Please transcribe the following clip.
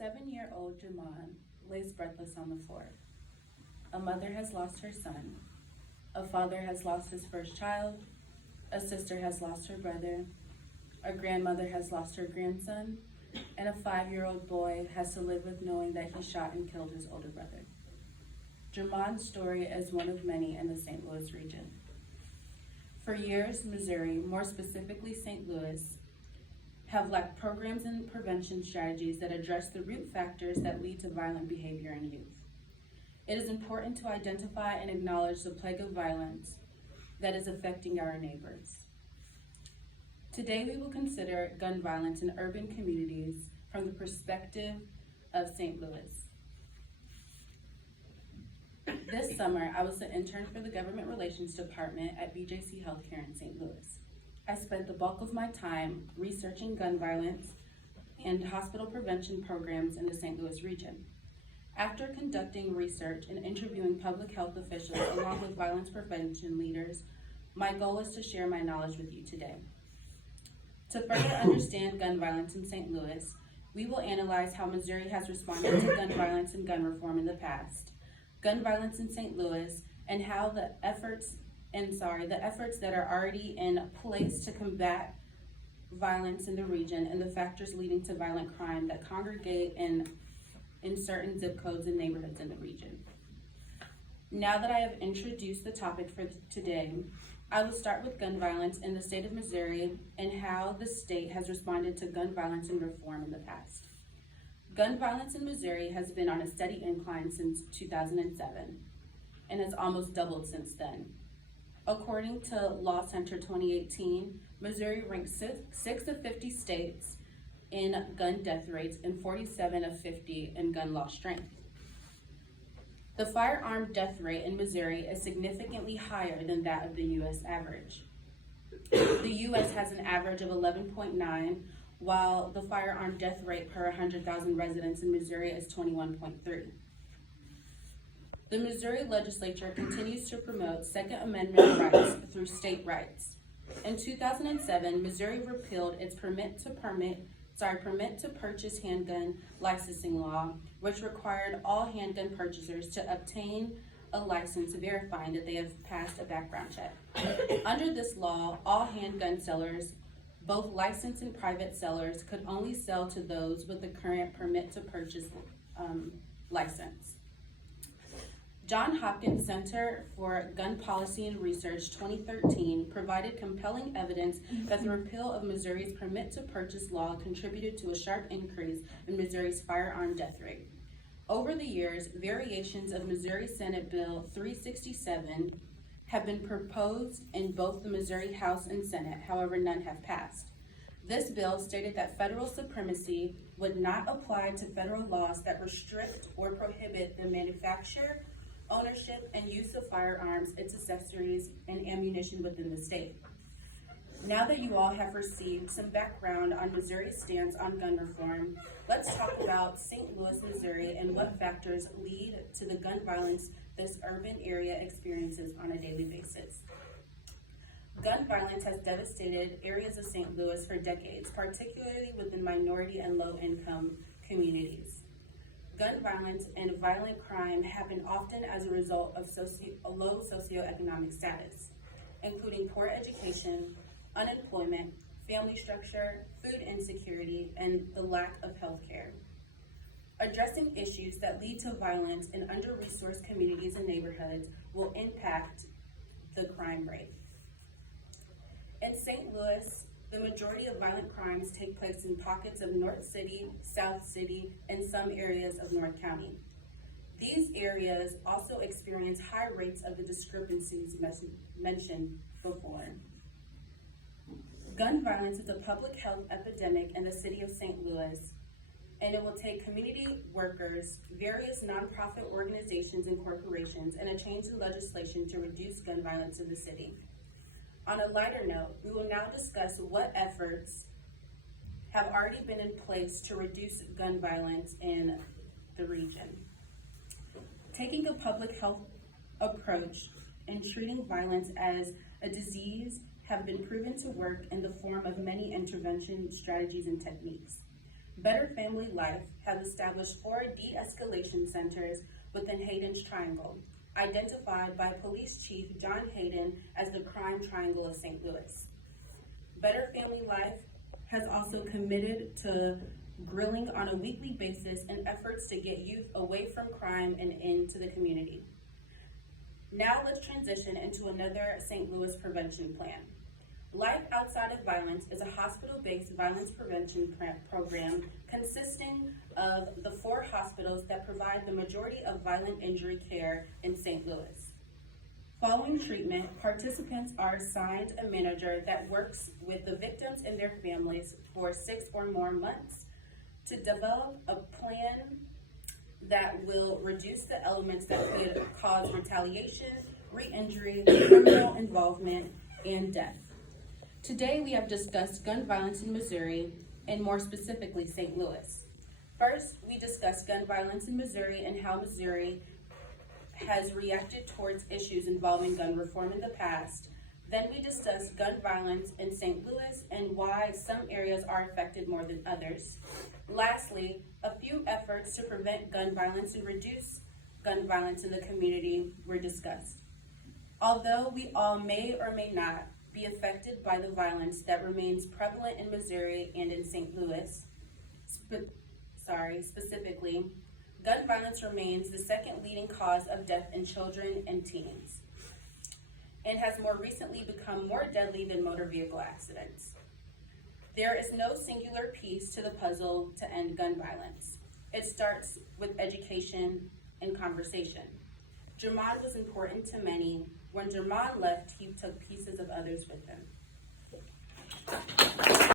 7-year-old Jaman lays breathless on the floor. A mother has lost her son. A father has lost his first child. A sister has lost her brother. A grandmother has lost her grandson. And a 5-year-old boy has to live with knowing that he shot and killed his older brother. Jaman's story is one of many in the St. Louis region. For years, Missouri, more specifically St. Louis, have lacked programs and prevention strategies that address the root factors that lead to violent behavior in youth. It is important to identify and acknowledge the plague of violence that is affecting our neighbors. Today, we will consider gun violence in urban communities from the perspective of St. Louis. This summer, I was the intern for the Government Relations Department at BJC Healthcare in St. Louis. I spent the bulk of my time researching gun violence and hospital prevention programs in the St. Louis region. After conducting research and interviewing public health officials along with violence prevention leaders, my goal is to share my knowledge with you today. To further understand gun violence in St. Louis, we will analyze how Missouri has responded to gun violence and gun reform in the past, gun violence in St. Louis, and how the efforts that are already in place to combat violence in the region and the factors leading to violent crime that congregate in certain zip codes and neighborhoods in the region. Now that I have introduced the topic for today, I will start with gun violence in the state of Missouri and how the state has responded to gun violence and reform in the past. Gun violence in Missouri has been on a steady incline since 2007 and has almost doubled since then. According to Law Center 2018, Missouri ranks 6 of 50 states in gun death rates and 47 of 50 in gun law strength. The firearm death rate in Missouri is significantly higher than that of the U.S. average. The U.S. has an average of 11.9, while the firearm death rate per 100,000 residents in Missouri is 21.3. The Missouri legislature continues to promote Second Amendment rights through state rights. In 2007, Missouri repealed its permit to purchase handgun licensing law, which required all handgun purchasers to obtain a license verifying that they have passed a background check. Under this law, all handgun sellers, both licensed and private sellers, could only sell to those with the current permit to purchase license. John Hopkins Center for Gun Policy and Research 2013 provided compelling evidence that the repeal of Missouri's permit to purchase law contributed to a sharp increase in Missouri's firearm death rate. Over the years, variations of Missouri Senate Bill 367 have been proposed in both the Missouri House and Senate, however, none have passed. This bill stated that federal supremacy would not apply to federal laws that restrict or prohibit the manufacture, ownership, and use of firearms, its accessories, and ammunition within the state. Now that you all have received some background on Missouri's stance on gun reform, let's talk about St. Louis, Missouri, and what factors lead to the gun violence this urban area experiences on a daily basis. Gun violence has devastated areas of St. Louis for decades, particularly within minority and low-income communities. Gun violence and violent crime happen often as a result of low socioeconomic status, including poor education, unemployment, family structure, food insecurity, and the lack of health care. Addressing issues that lead to violence in under-resourced communities and neighborhoods will impact the crime rate. In St. Louis, the majority of violent crimes take place in pockets of North City, South City, and some areas of North County. These areas also experience high rates of the discrepancies mentioned before. Gun violence is a public health epidemic in the city of St. Louis, and it will take community workers, various nonprofit organizations and corporations, and a change in legislation to reduce gun violence in the city. On a lighter note, we will now discuss what efforts have already been in place to reduce gun violence in the region. Taking a public health approach and treating violence as a disease have been proven to work in the form of many intervention strategies and techniques. Better Family Life has established 4 de-escalation centers within Hayden's Triangle, identified by Police Chief John Hayden as the Crime Triangle of St. Louis. Better Family Life has also committed to grilling on a weekly basis in efforts to get youth away from crime and into the community. Now let's transition into another St. Louis prevention plan. Life Outside of Violence is a hospital-based violence prevention program consisting of the 4 hospitals that provide the majority of violent injury care in St. Louis. Following treatment, participants are assigned a manager that works with the victims and their families for 6 or more months to develop a plan that will reduce the elements that could cause retaliation, re-injury, criminal involvement, and death. Today we have discussed gun violence in Missouri, and more specifically St. Louis. First, we discussed gun violence in Missouri and how Missouri has reacted towards issues involving gun reform in the past. Then we discussed gun violence in St. Louis and why some areas are affected more than others. Lastly, a few efforts to prevent gun violence and reduce gun violence in the community were discussed. Although we all may or may not be affected by the violence that remains prevalent in Missouri and in St. Louis, specifically, gun violence remains the second leading cause of death in children and teens, and has more recently become more deadly than motor vehicle accidents. There is no singular piece to the puzzle to end gun violence. It starts with education and conversation. Jermon was important to many. When Jermon left, he took pieces of others with him.